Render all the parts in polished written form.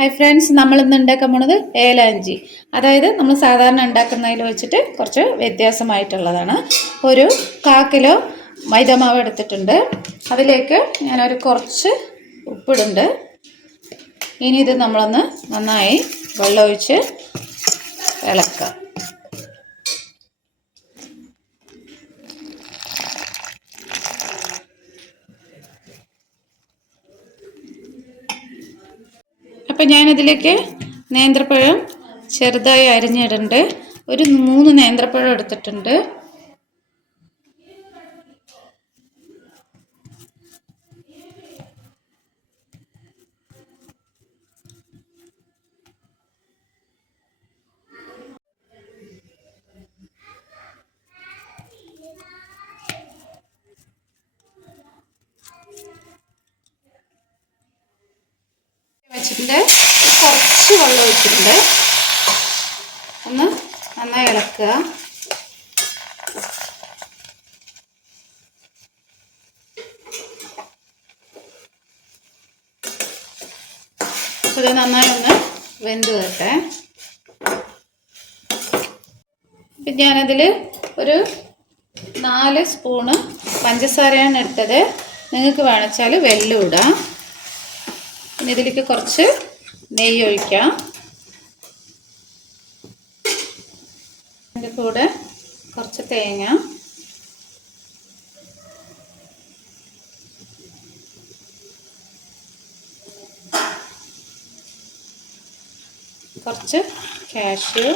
Hi friends, നമ്മളിന്ന് ഉണ്ടാക്കാൻ പോണത് ഏലാഞ്ചി. അതായത് നമ്മൾ സാധാരണ ഉണ്ടാക്കുന്നതിൽ വെച്ചിട്ട് കുറച്ച് വ്യത്യാസമായിട്ടുള്ളതാണ്. ഒരു 1/4 കിലോ മൈദമാവ് എടുത്തിട്ടുണ്ട്. അതിലേക്ക് ഞാനൊരു കുറച്ച് ഉപ്പിടുന്നുണ്ട്. ഇനി ഇത് നമ്മളൊന്ന് നന്നായി വെള്ളമൊഴിച്ച് ഇളക്കുക. അപ്പം ഞാനിതിലേക്ക് നേന്ത്രപ്പഴം ചെറുതായി അരിഞ്ഞിടുന്നുണ്ട്. ഒരു 3 നേന്ത്രപ്പഴം എടുത്തിട്ടുണ്ട്. വെച്ചിട്ടുണ്ട്. കുറച്ച് വെള്ളം ഒഴിച്ചിട്ടുണ്ട്. ഒന്ന് നന്നായി ഇളക്കുക. ഇത് നന്നായി ഒന്ന് വെന്ത് വരട്ടെ. ഇപ്പം ഞാനതിൽ ഒരു 4 സ്പൂണ് പഞ്ചസാരയാണ് എടുത്തത്. നിങ്ങൾക്ക് വേണമെച്ചാൽ വെല്ലം ഇടാം. പിന്നെ ഇതിലേക്ക് കുറച്ച് നെയ്യ് ഒഴിക്കാം. അതിൻ്റെ കൂടെ കുറച്ച് തേങ്ങ, കുറച്ച് കാഷ്യൂ,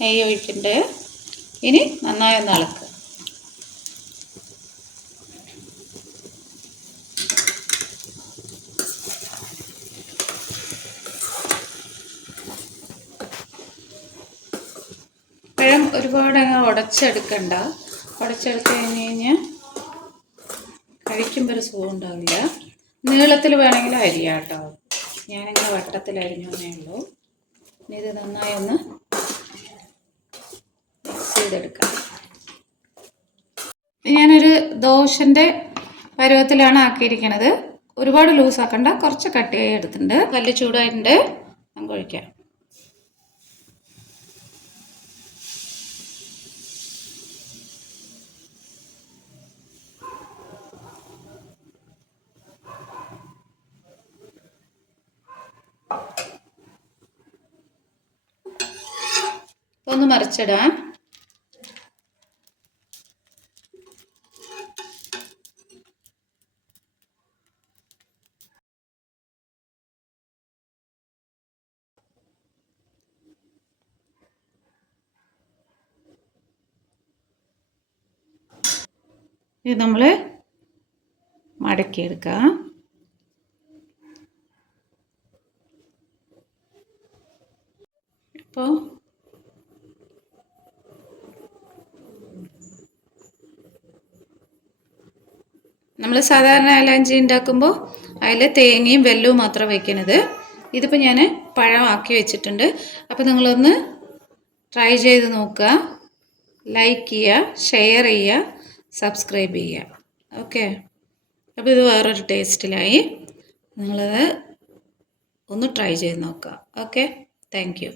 നെയ്യ് ഒഴിക്കുന്നുണ്ട്. ഇനി നന്നായി ഒന്ന് ഇളക്കുക. പഴം ഒരുപാട് അങ്ങ് ഉടച്ചെടുക്കണ്ട. ഉടച്ചെടുത്ത് കഴിഞ്ഞാൽ കഴിക്കുമ്പോൾ ഒരു സുഖം ഉണ്ടാവില്ല. നീളത്തിൽ വേണമെങ്കിൽ അരിയാം കേട്ടോ. ഞാനിങ്ങനെ വട്ടത്തിൽ അരിഞ്ഞേ ഉള്ളൂ. ഇനി ഇത് നന്നായി ഒന്ന് മിക്സ് ചെയ്തെടുക്കാം. ഞാനൊരു ദോശൻ്റെ പരുവത്തിലാണ് ആക്കിയിരിക്കുന്നത്. ഒരുപാട് ലൂസ് ആക്കണ്ട, കുറച്ച് കട്ടിയായി എടുത്തിട്ടുണ്ട്. കല്ല് ചൂടായിട്ടുണ്ട്, നമുക്ക് ഒഴിക്കാം. ഒന്ന് മറിച്ചിടാം. ഇത് നമ്മൾ മടക്കിയെടുക്കാം. ഇപ്പോൾ നമ്മൾ സാധാരണ ഏലാഞ്ചി ഉണ്ടാക്കുമ്പോൾ അതിൽ തേങ്ങയും വെല്ലവും മാത്രം വയ്ക്കുന്നത്. ഇതിപ്പോൾ ഞാൻ പഴമാക്കി വെച്ചിട്ടുണ്ട്. അപ്പോൾ നിങ്ങളൊന്ന് ട്രൈ ചെയ്ത് നോക്കുക. ലൈക്ക് ചെയ്യുക, ഷെയർ ചെയ്യുക, സബ്സ്ക്രൈബ് ചെയ്യുക. ഓക്കെ. അപ്പോൾ ഇത് വേറൊരു ടേസ്റ്റിലായി. നിങ്ങളത് ഒന്ന് ട്രൈ ചെയ്ത് നോക്കുക. Okay, thank you.